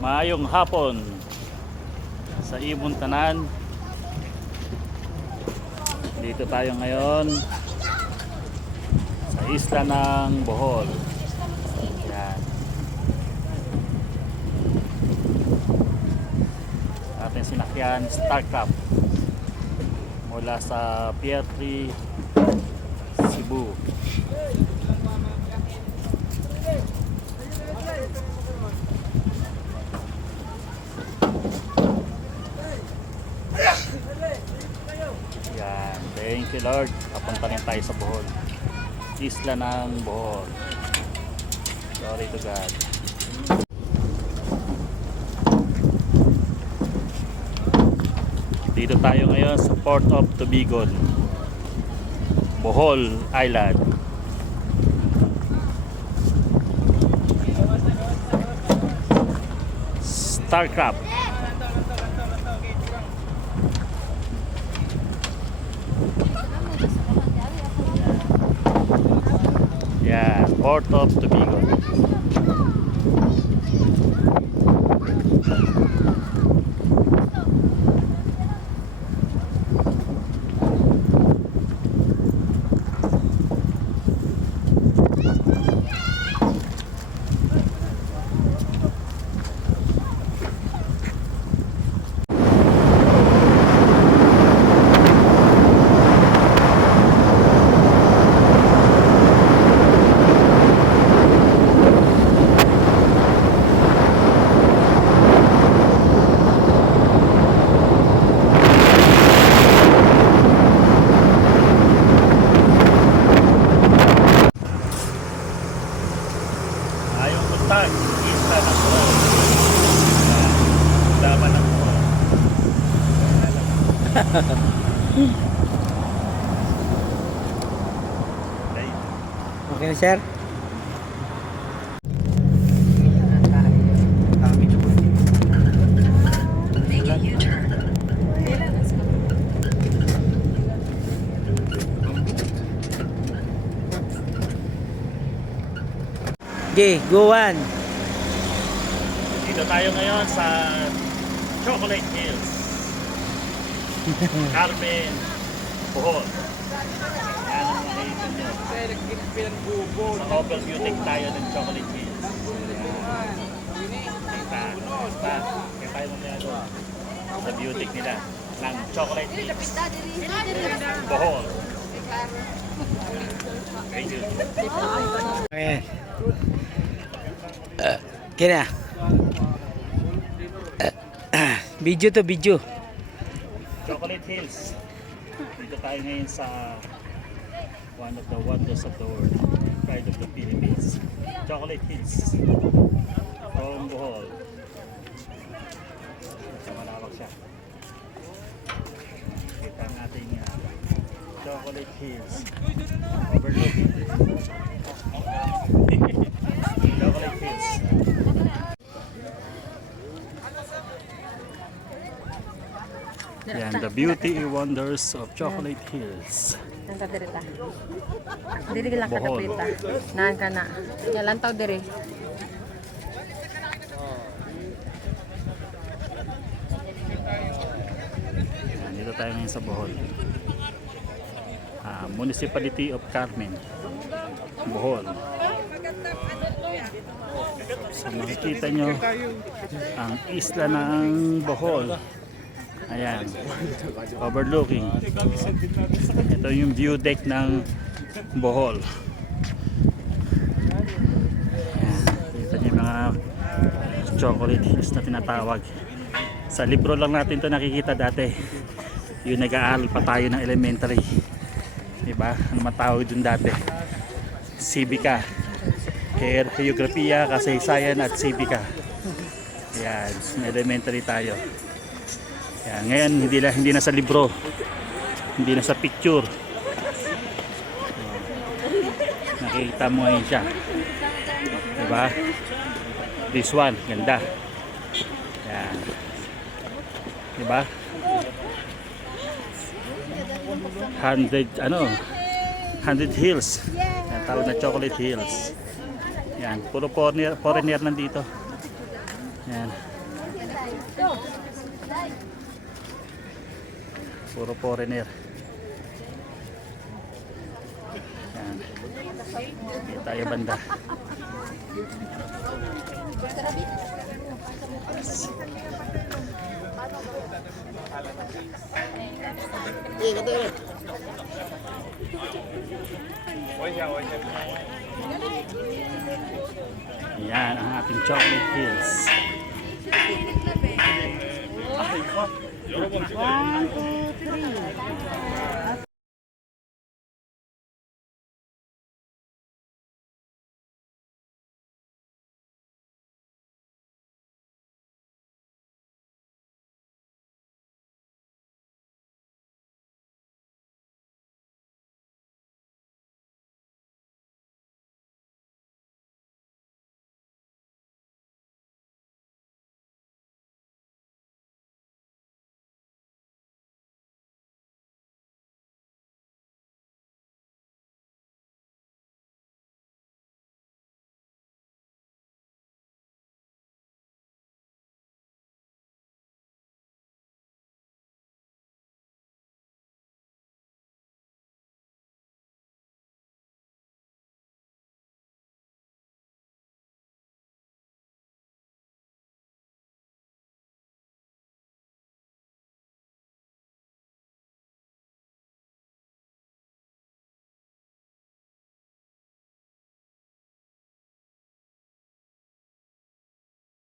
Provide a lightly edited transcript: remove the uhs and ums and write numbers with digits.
Maayong hapon sa Ibon Tanan. Dito tayo ngayon sa isla ng Bohol. Yan. Ating sinakyan Starcraft mula sa Pier 3, Cebu. Yan, thank you Lord. Papunta rin tayo sa Bohol, isla ng Bohol. Glory to God. Dito tayo ngayon sa Port of Tubigon, Bohol Island. Starcraft. Yeah, Port of Tubigon. Isla ng Bohol. Daman ng Bohol. Okay na, sir? Okay, go on. Dito tayo ngayon sa Chocolate Hills, Carmen, Bohol. Yan ang makikita nyo. Sa overview deck tayo ng Chocolate Hills. Kita tayo mamaya doon sa view deck nila ng Chocolate Hills, Bohol. Thank you. Okay. Kina. Video to video. Chocolate Hills. Dito tayo ngayon sa one of the wonders of the world, pride of the Philippines. Chocolate Hills from Bohol. Malawak siya. Kita ang ating Chocolate Hills overlooking Chocolate Hills. Yan, the beauty and wonders of Chocolate Hills. Nanta dirita. Diri lang Bohol. katapita. Naan ka na. Yalan taw diri. Yan, dito tayo ngayon sa Bohol. Municipality of Carmen, Bohol. So makikita nyo ang isla ng Bohol. Ayan, overlooking. Ito yung view deck ng Bohol. Ayan, kita nyo yung mga chocolate hills na tinatawag. Sa libro lang natin ito nakikita dati. Yung nag-aaral pa tayo ng elementary. Diba? Ano matawag dun dati? Civica. Geographiya, kasaysayan at civica. Ayan, elementary tayo. Ayan, ngayon hindi na sa libro. Hindi na sa picture. Nakikita mo ngayon siya. Diba? This one, ganda. Ayan. Diba? 100 hills. Yan, tawag na Chocolate Hills. Yan, puro foreigner nandito. Yan. Puro foreigner. Yan. Dito tayo banda. Yan ang ating chocolate hills. 1, 2, 3.